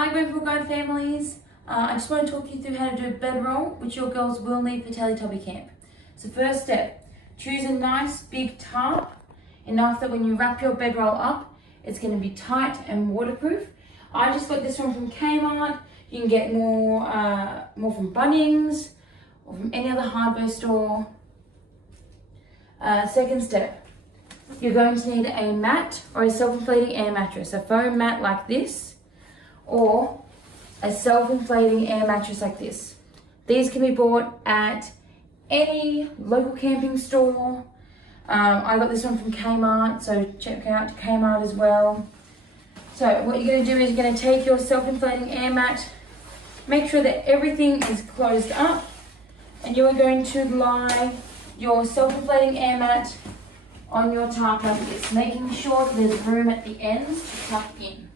Hi Bedroll Guide families, I just want to talk you through how to do a bedroll, which your girls will need for Teletubby Camp. So first step, choose a nice big tarp, enough that when you wrap your bedroll up, it's going to be tight and waterproof. I just got this one from Kmart. You can get more from Bunnings or from any other hardware store. Second step, you're going to need a mat or a self-inflating air mattress, a foam mat like this, or a self-inflating air mattress like this. These can be bought at any local camping store. I got this one from Kmart, so check out Kmart as well. So what you're going to do is you're going to take your self-inflating air mat, make sure that everything is closed up, and you are going to lie your self-inflating air mat on your tarp like this, making sure that there's room at the ends to tuck in.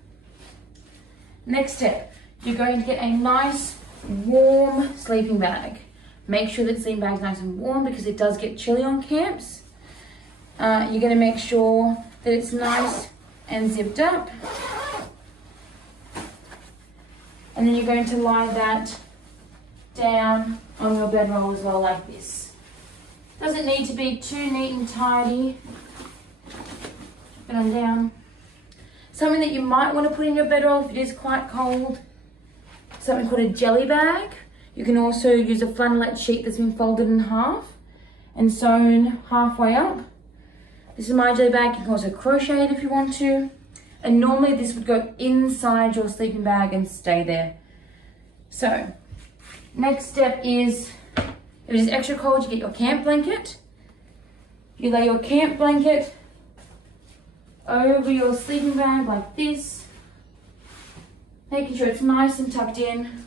Next step, you're going to get a nice warm sleeping bag. Make sure that the sleeping bag is nice and warm because it does get chilly on camps. You're going to make sure that it's nice and zipped up. And then you're going to lie that down on your bedroll as well like this. Doesn't need to be too neat and tidy. Put on down. Something that you might want to put in your bedroll if it is quite cold, something called a jelly bag. You can also use a flannelette sheet that's been folded in half and sewn halfway up. This is my jelly bag. You can also crochet it if you want to. And normally this would go inside your sleeping bag and stay there. So, next step is, if it is extra cold, you get your camp blanket. You lay your camp blanket over your sleeping bag like this, making sure it's nice and tucked in.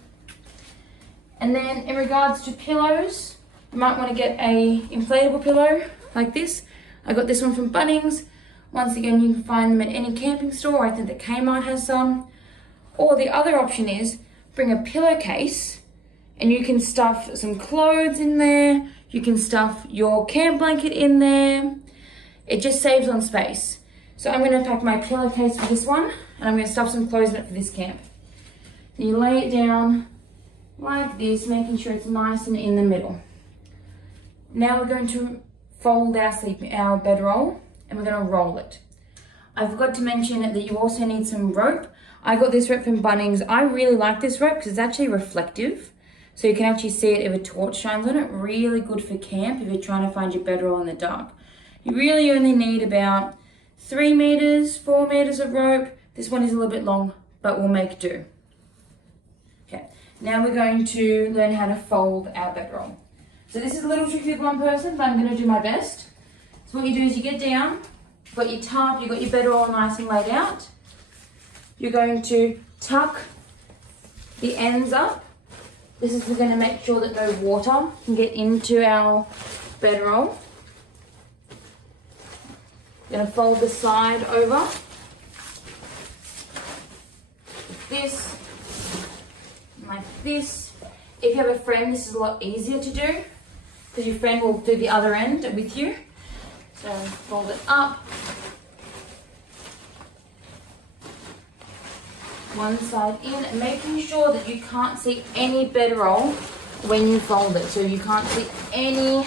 And then in regards to pillows, you might want to get a inflatable pillow like this. I got this one from Bunnings. Once again, you can find them at any camping store. I think that Kmart has some. Or the other option is bring a pillowcase and you can stuff some clothes in there. You can stuff your camp blanket in there. It just saves on space. So I'm going to pack my pillowcase for this one, and I'm going to stuff some clothes in it for this camp. Then you lay it down like this, making sure it's nice and in the middle. Now we're going to fold our bedroll, and we're going to roll it. I forgot to mention that you also need some rope. I got this rope from Bunnings. I really like this rope because it's actually reflective, so you can actually see it if a torch shines on it. Really good for camp if you're trying to find your bedroll in the dark. You really only need about 3 meters, 4 meters of rope. This one is a little bit long, but we'll make do. Okay, now we're going to learn how to fold our bedroll. So this is a little tricky with one person, but I'm going to do my best. So what you do is you get down, you've got your tarp, you've got your bedroll nice and laid out. You're going to tuck the ends up. This is going to make sure that no water can get into our bedroll. You're going to fold the side over like this, like this. If you have a friend, this is a lot easier to do because your friend will do the other end with you. So fold it up, one side in, making sure that you can't see any bedroll when you fold it. So you can't see any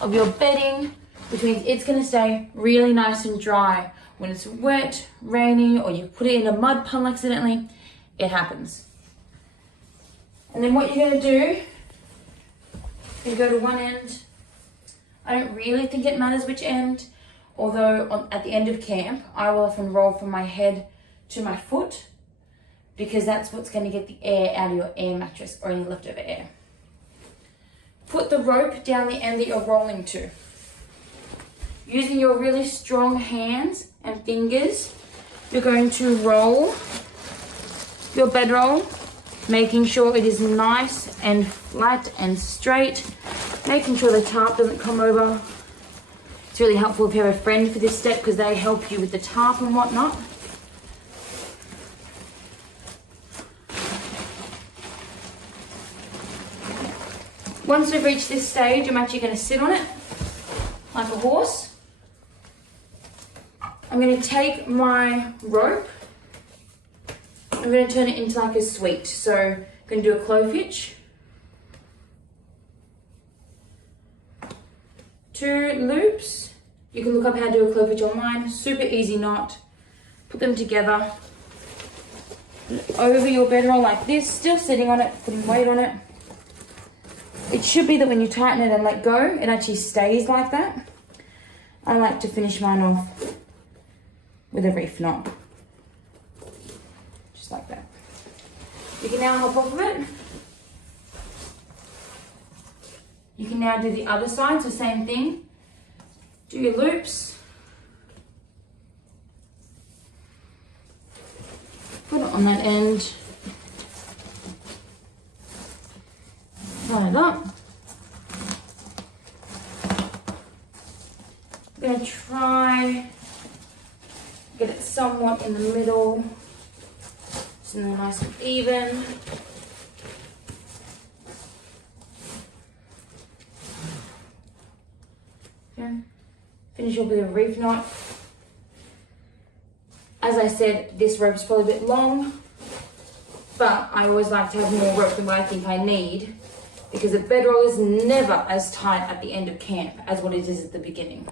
of your bedding, which means it's going to stay really nice and dry. When it's wet, rainy, or you put it in a mud puddle accidentally, it happens. And then what you're going to do, you go to one end. I don't really think it matters which end, although at the end of camp, I will often roll from my head to my foot because that's what's going to get the air out of your air mattress or any leftover air. Put the rope down the end that you're rolling to. Using your really strong hands and fingers, you're going to roll your bedroll, making sure it is nice and flat and straight, making sure the tarp doesn't come over. It's really helpful if you have a friend for this step because they help you with the tarp and whatnot. Once we've reached this stage, I'm actually going to sit on it like a horse. I'm going to take my rope I'm going to turn it into like a suite. So I'm going to do a clove hitch, 2 loops. You can look up how to do a clove hitch online. Super easy knot. Put them together over your bedroll like this, still sitting on it, putting weight on it. It should be that when you tighten it and let go, it actually stays like that. I like to finish mine off with a reef knot. Just like that. You can now hop off of it. You can now do the other side, so same thing. Do your loops. Put it on that end. Line it up. I'm going to try get it somewhat in the middle, so they're nice and even. Okay. Finish off with a reef knot. As I said, this rope is probably a bit long, but I always like to have more rope than what I think I need, because a bedroll is never as tight at the end of camp as what it is at the beginning.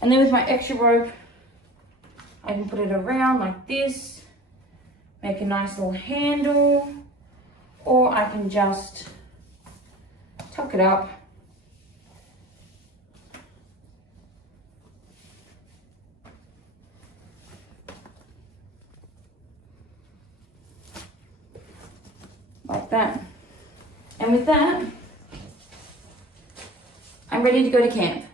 And then with my extra rope, I can put it around like this, make a nice little handle, or I can just tuck it up. Like that. And with that, I'm ready to go to camp.